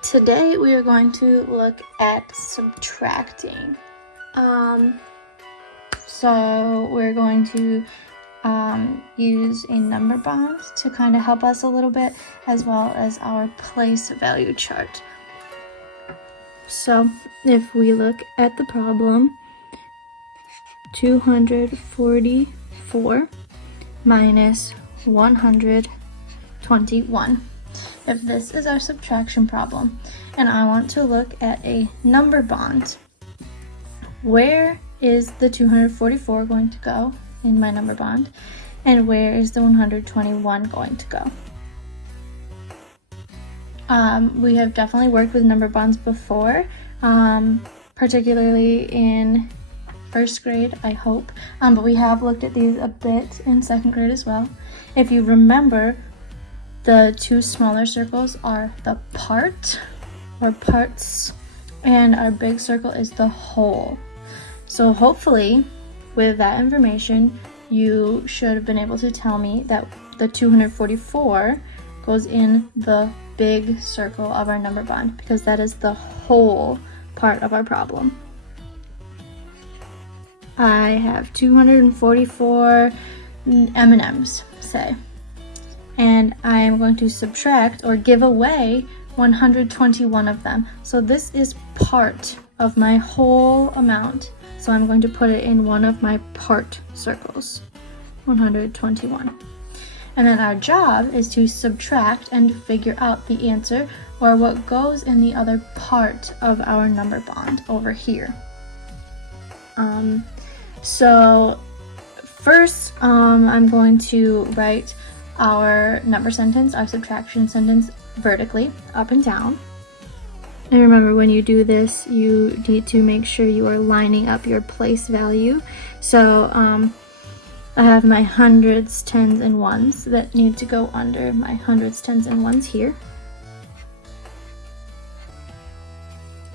Today we are going to look at subtracting. So we're going to use a number bond to kind of help us a little bit, as well as our place value chart. So if we look at the problem, 244 minus 121. If this is our subtraction problem and I want to look at a number bond, where is the 244 going to go in my number bond, and where is the 121 going to go? We have definitely worked with number bonds before, particularly in first grade, I hope, but we have looked at these a bit in second grade as well. If you remember, the two smaller circles are the part or parts, and our big circle is the whole. So hopefully with that information, you should have been able to tell me that the 244 goes in the big circle of our number bond, because that is the whole part of our problem. I have 244 M&Ms, say, and I am going to subtract or give away 121 of them. So this is part of my whole amount. So I'm going to put it in one of my part circles, 121. And then our job is to subtract and figure out the answer, or what goes in the other part of our number bond over here. So first, I'm going to write our number sentence, our subtraction sentence, vertically up and down. And remember, when you do this, you need to make sure you are lining up your place value. So I have my hundreds, tens, and ones that need to go under my hundreds, tens, and ones here.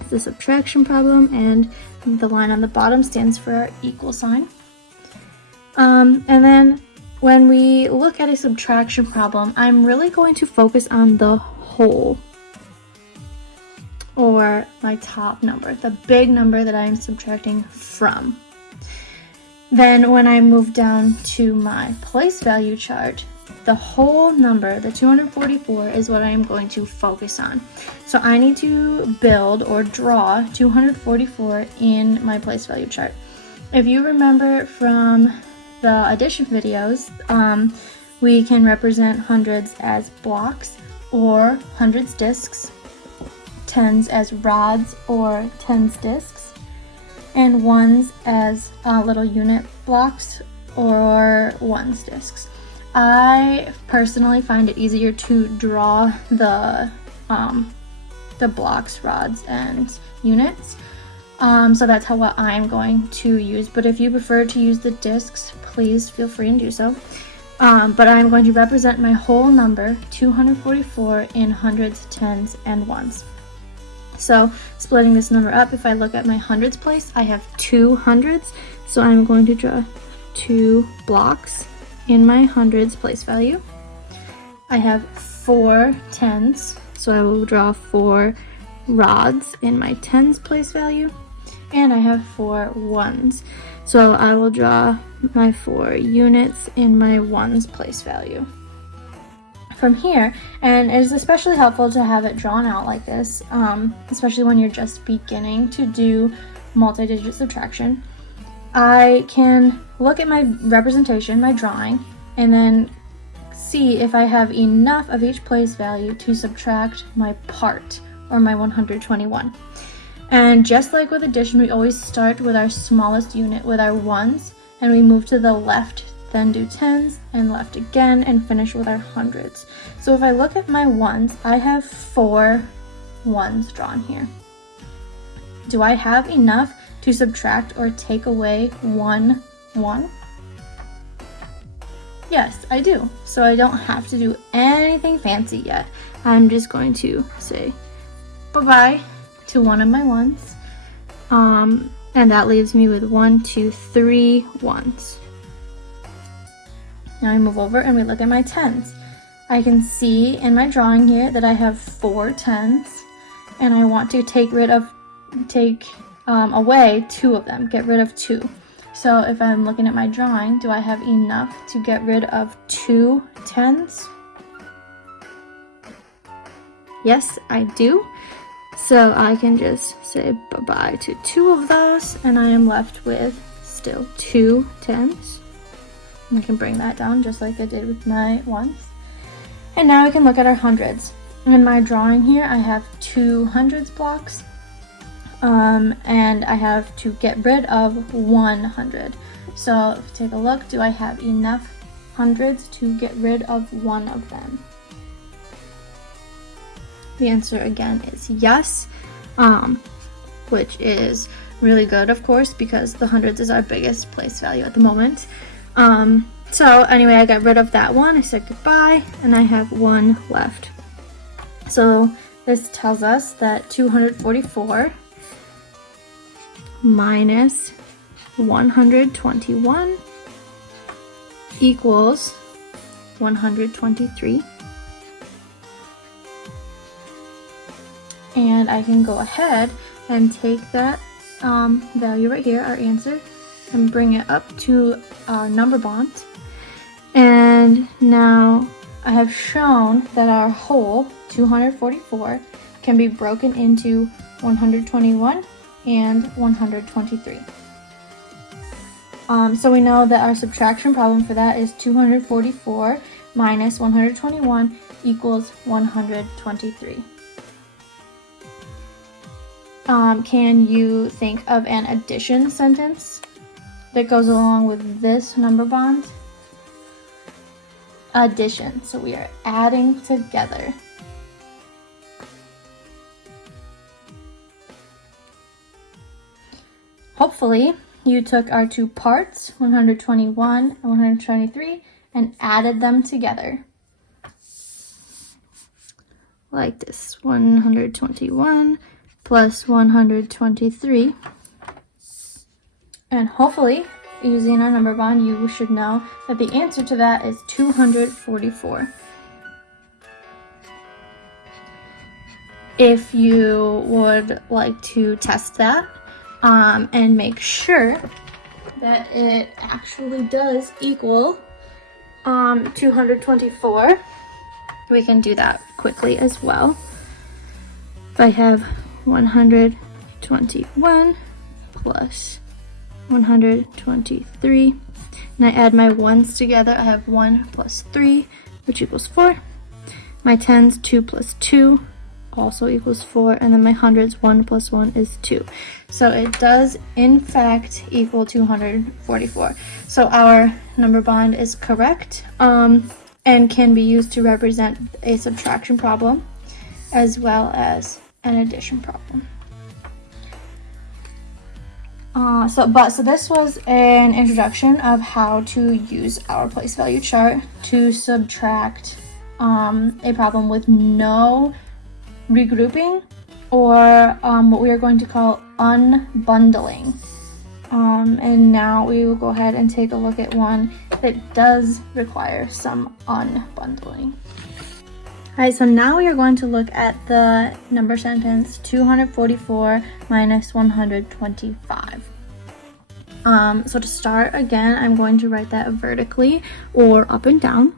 It's the subtraction problem, and the line on the bottom stands for our equal sign. And then when we look at a subtraction problem, I'm really going to focus on the whole, or my top number, the big number that I'm subtracting from. Then when I move down to my place value chart, the whole number, the 244, is what I am going to focus on. So I need to build or draw 244 in my place value chart. If you remember from the addition videos, we can represent hundreds as blocks or hundreds discs, tens as rods or tens discs, and ones as little unit blocks or ones discs. I personally find it easier to draw the blocks, rods, and units. So that's what I'm going to use. But if you prefer to use the discs, please feel free and do so. But I'm going to represent my whole number, 244, in hundreds, tens, and ones. So splitting this number up, if I look at my hundreds place, I have 2 hundreds. So I'm going to draw 2 blocks in my hundreds place value. I have 4 tens, so I will draw 4 rods in my tens place value. And I have 4 ones, so I will draw my 4 units in my ones place value. From here, and it is especially helpful to have it drawn out like this, especially when you're just beginning to do multi-digit subtraction. I can look at my representation, my drawing, and then see if I have enough of each place value to subtract my part, or my 121. And just like with addition, we always start with our smallest unit, with our ones, and we move to the left, then do tens, and left again, and finish with our hundreds. So if I look at my ones, I have 4 ones drawn here. Do I have enough to subtract or take away 1 1? Yes, I do. So I don't have to do anything fancy yet. I'm just going to say bye-bye to one of my ones, and that leaves me with 1, 2, 3 ones. Now I move over and we look at my tens. I can see in my drawing here that I have 4 tens, and I want to take away 2 of them, get rid of 2. So if I'm looking at my drawing, do I have enough to get rid of 2 tens? Yes, I do. So I can just say bye-bye to 2 of those, and I am left with still 2 tens. And I can bring that down just like I did with my ones. And now we can look at our hundreds. In my drawing here, I have 2 hundreds blocks, and I have to get rid of 100. So if you take a look, do I have enough hundreds to get rid of 1 of them? The answer again is yes, which is really good, of course, because the hundreds is our biggest place value at the moment. So anyway, I got rid of that one, I said goodbye, and I have 1 left. So this tells us that 244 minus 121 equals 123. And I can go ahead and take that value right here, our answer, and bring it up to our number bond. And now I have shown that our whole 244 can be broken into 121 and 123. So we know that our subtraction problem for that is 244 minus 121 equals 123. Can you think of an addition sentence that goes along with this number bond? Addition. So we are adding together. Hopefully, you took our 2 parts, 121 and 123, and added them together. Like this, 121 plus 123. And hopefully, using our number bond, you should know that the answer to that is 244. If you would like to test that and make sure that it actually does equal 224, we can do that quickly as well. If I have 121 plus 123, and I add my ones together, I have 1 plus 3, which equals 4. My tens, 2 plus 2, also equals 4, and then my hundreds, 1 plus 1 is 2. So it does in fact equal 244. So our number bond is correct, and can be used to represent a subtraction problem as well as an addition problem. So this was an introduction of how to use our place value chart to subtract a problem with no regrouping, or what we are going to call unbundling. And now we will go ahead and take a look at one that does require some unbundling. Alright, so now we are going to look at the number sentence 244 minus 125. So to start, again, I'm going to write that vertically or up and down.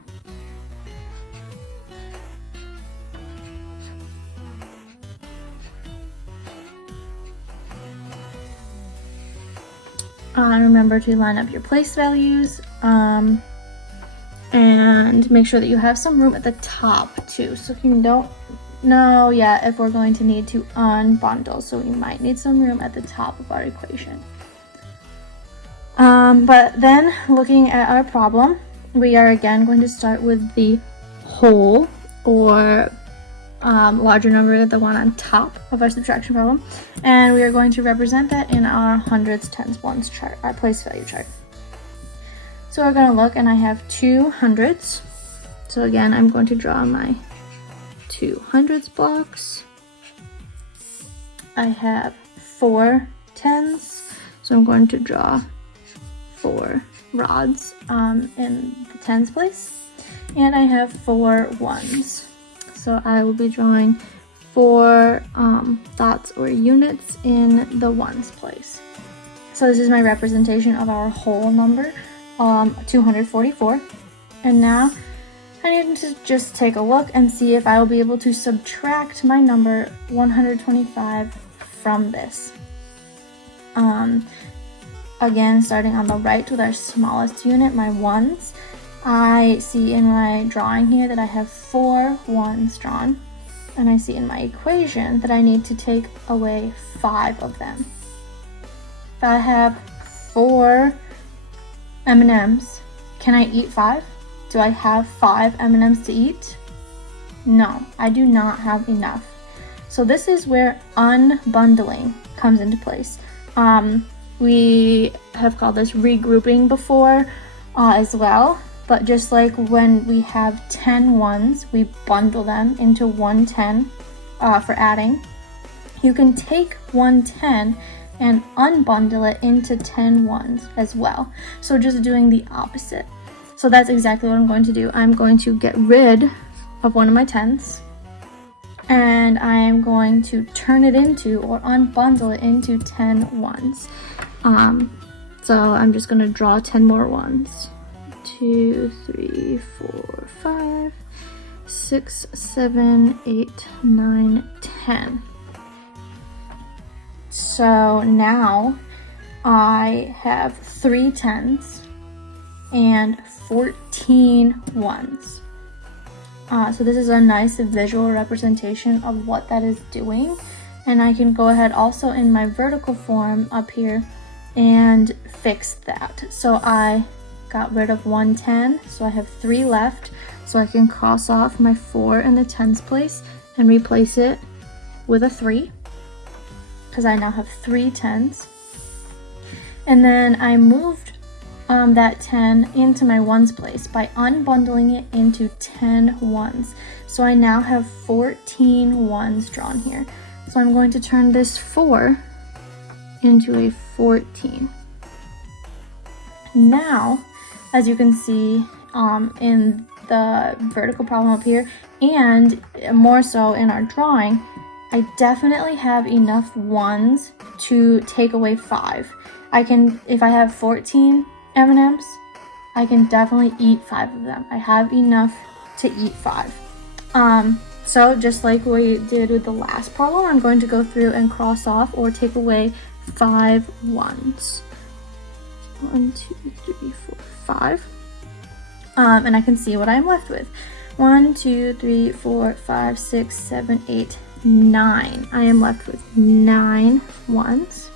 Remember to line up your place values, and make sure that you have some room at the top too. So if you don't know yet if we're going to need to unbundle, so we might need some room at the top of our equation. But then looking at our problem, we are again going to start with the whole, or larger number, the one on top of our subtraction problem, and we are going to represent that in our hundreds, tens, ones chart, our place value chart. So we're going to look, and I have 2 hundreds. So again, I'm going to draw my 2 hundreds blocks. I have 4 tens, so I'm going to draw 4 rods in the tens place, and I have 4 ones. So I will be drawing 4 dots or units in the ones place. So this is my representation of our whole number, 244. And now I need to just take a look and see if I will be able to subtract my number 125 from this. Again, starting on the right with our smallest unit, my ones, I see in my drawing here that I have 4 ones drawn, and I see in my equation that I need to take away 5 of them. If I have 4 M&Ms, can I eat 5? Do I have 5 M&Ms to eat? No, I do not have enough. So this is where unbundling comes into place. We have called this regrouping before as well, but just like when we have 10 ones, we bundle them into 110 for adding. You can take 110 and unbundle it into 10 ones as well. So just doing the opposite. So that's exactly what I'm going to do. I'm going to get rid of one of my 10s, and I am going to turn it into, or unbundle it into 10 ones. So I'm just going to draw 10 more ones. 2, 3, 4, 5, 6, 7, 8, 9, 10. So now I have 3 10s and 14 ones. So this is a nice visual representation of what that is doing. And I can go ahead also in my vertical form up here and fix that. So I got rid of 110, so I have 3 left. So I can cross off my 4 in the 10s place and replace it with a 3, because I now have 3 10s. And then I moved that 10 into my ones place by unbundling it into 10 ones. So I now have 14 ones drawn here. So I'm going to turn this 4 into a 14. Now, as you can see in the vertical problem up here, and more so in our drawing, I definitely have enough ones to take away 5. I can, if I have 14 M&Ms, I can definitely eat 5 of them. I have enough to eat 5. So just like we did with the last problem, I'm going to go through and cross off or take away 5 ones. 1, 2, 3, 4, 5. And I can see what I'm left with. 1, 2, 3, 4, 5, 6, 7, 8, 9. I am left with 9 ones.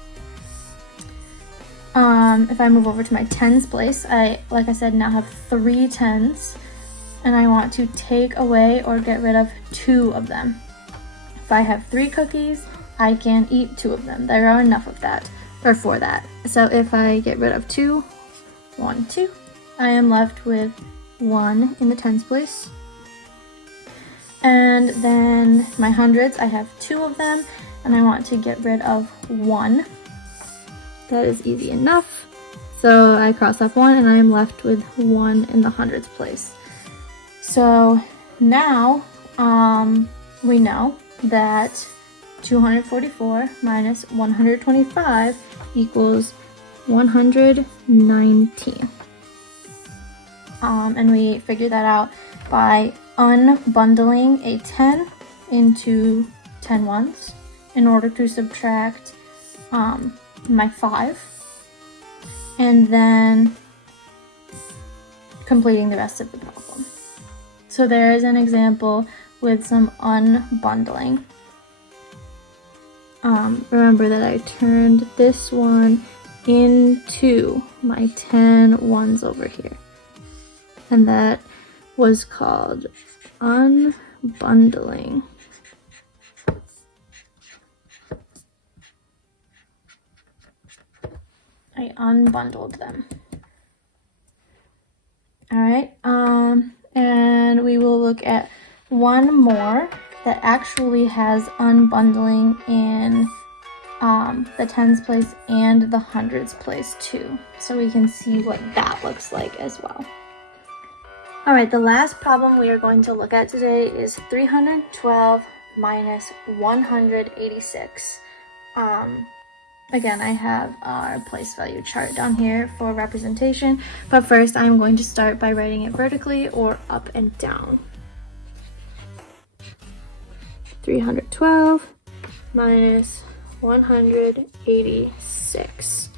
If I move over to my 10s place, like I said, now have 3 10s, and I want to take away or get rid of 2 of them. If I have 3 cookies, I can eat 2 of them. There are enough of that, or for that. So if I get rid of 2, 1, 2, I am left with 1 in the 10s place. And then my hundreds, I have 2 of them, and I want to get rid of 1. That is easy enough. So I cross off 1, and I am left with 1 in the hundreds place. So now we know that 244 minus 125 equals 119. And we figured that out by unbundling a 10 into 10 ones in order to subtract my 5, and then completing the rest of the problem. So there is an example with some unbundling. Remember that I turned this one into my 10 ones over here, and that was called unbundling. I unbundled them. All right, and we will look at one more that actually has unbundling in the 10s place and the hundreds place too. So we can see what that looks like as well. All right, the last problem we are going to look at today is 312 minus 186. Again, I have our place value chart down here for representation, but first I'm going to start by writing it vertically or up and down. 312 minus 186.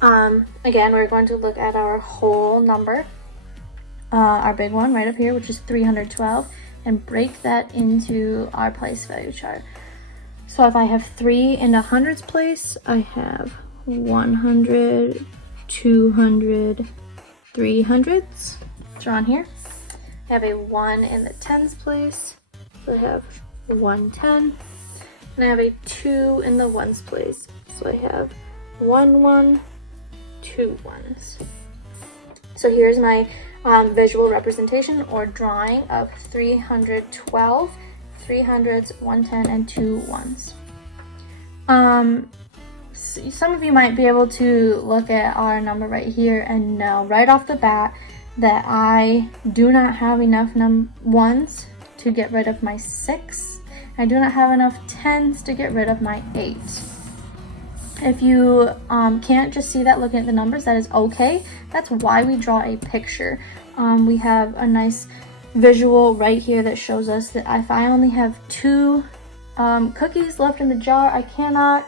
Again, we're going to look at our whole number, our big one right up here, which is 312, and break that into our place value chart. So if I have 3 in the hundreds place, I have 100, 200, 300s drawn here. I have a 1 in the tens place, so I have 110. And I have a 2 in the ones place, so I have 1 1, 2 ones. So here's my visual representation or drawing of 312, 300s, 110, and 2 ones. Some of you might be able to look at our number right here and know right off the bat that I do not have enough ones to get rid of my 6. I do not have enough 10s to get rid of my 8. If you can't just see that looking at the numbers, that is okay. That's why we draw a picture. We have a nice visual right here that shows us that if I only have 2 cookies left in the jar, I cannot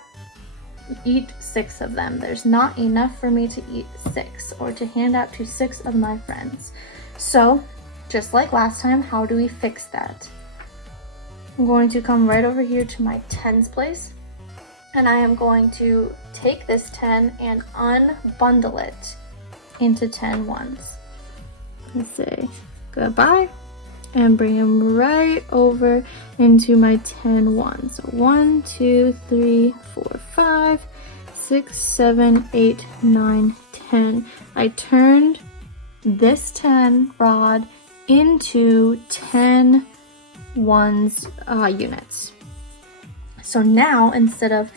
eat 6 of them. There's not enough for me to eat 6 or to hand out to 6 of my friends. So just like last time, how do we fix that? I'm going to come right over here to my tens place, and I am going to take this 10 and unbundle it into 10 ones. And say goodbye and bring them right over into my 10 ones. So 1, 2, 3, 4, 5, 6, 7, 8, 9, 10. I turned this 10 rod into 10 ones units. So now instead of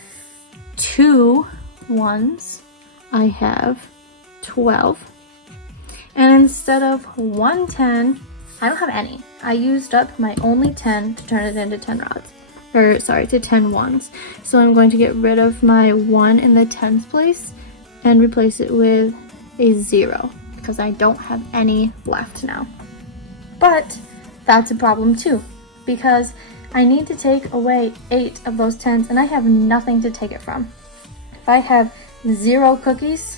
2 ones, I have 12. And instead of 110, I don't have any. I used up my only 10 to turn it into 10 rods. Or sorry, to 10 ones. So I'm going to get rid of my 1 in the tens place and replace it with a 0 because I don't have any left now. But that's a problem too, because I need to take away 8 of those 10s and I have nothing to take it from. If I have 0 cookies,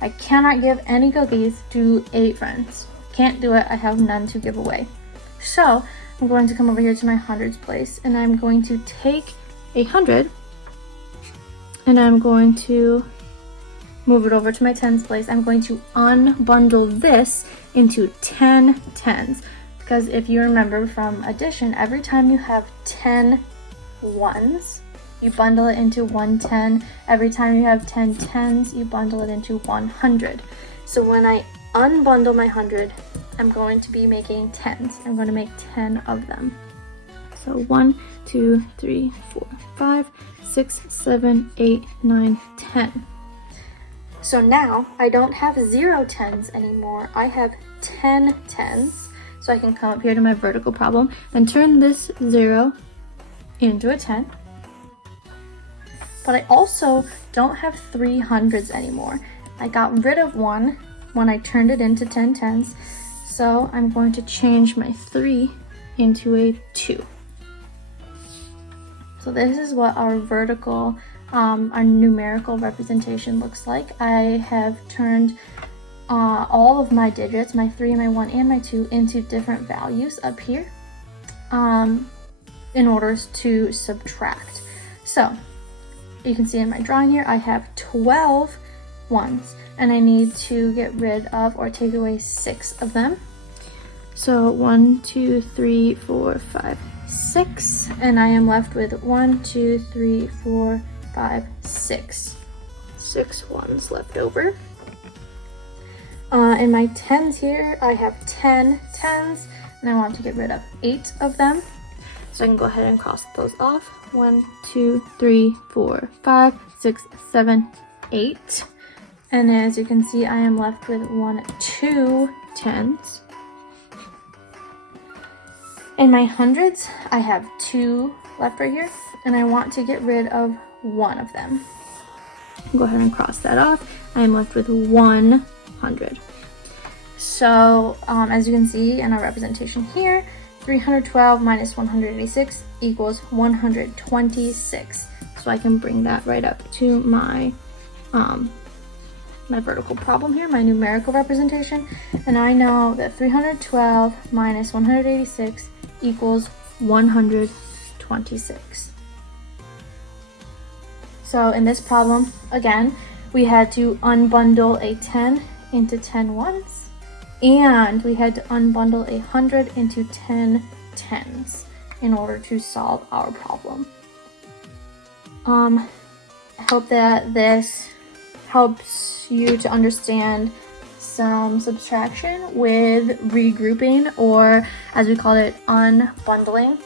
I cannot give any cookies to 8 friends. Can't do it, I have none to give away. So I'm going to come over here to my hundreds place and I'm going to take 100 and I'm going to move it over to my tens place. I'm going to unbundle this into 10 tens. Because if you remember from addition, every time you have 10 ones, you bundle it into 110. Every time you have 10 tens, you bundle it into 100. So when I unbundle my 100, I'm going to be making 10s. I'm going to make 10 of them. So 1, 2, 3, 4, 5, 6, 7, 8, 9, 10. So now I don't have 0 10s anymore. I have 10 10s. So I can come up here to my vertical problem and turn this 0 into a 10. But I also don't have 300s anymore. I got rid of 1 when I turned it into 10 tens. So I'm going to change my 3 into a 2. So this is what our vertical, our numerical representation looks like. I have turned all of my digits, my 3, my 1, and my 2, into different values up here in order to subtract. So you can see in my drawing here, I have 12 ones, and I need to get rid of or take away 6 of them. So 1, 2, 3, 4, 5, 6, and I am left with 1, 2, 3, 4, 5, 6. 6 ones left over. In my tens here, I have 10 tens, and I want to get rid of 8 of them. So I can go ahead and cross those off. 1, 2, 3, 4, 5, 6, 7, 8. And as you can see, I am left with 1, 2 tens. In my hundreds, I have 2 left right here, and I want to get rid of one of them. Go ahead and cross that off. I'm left with 100. So as you can see in our representation here, 312 minus 186 equals 126. So I can bring that right up to my my vertical problem here, my numerical representation, and I know that 312 minus 186 equals 126. So in this problem, again, we had to unbundle a 10 into 10 ones, and we had to unbundle 100 into 10 tens in order to solve our problem. I hope that this helps you to understand some subtraction with regrouping, or as we call it, unbundling.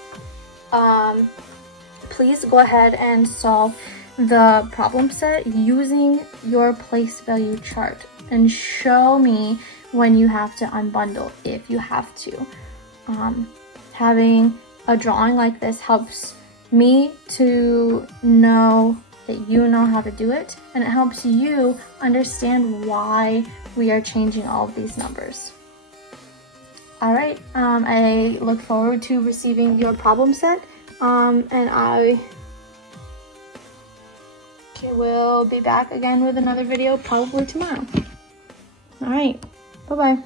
Please go ahead and solve the problem set using your place value chart and show me when you have to unbundle, if you have to. Having a drawing like this helps me to know that you know how to do it, and it helps you understand why we are changing all of these numbers. All right, I look forward to receiving your problem set, and I will be back again with another video probably tomorrow. All right, bye-bye.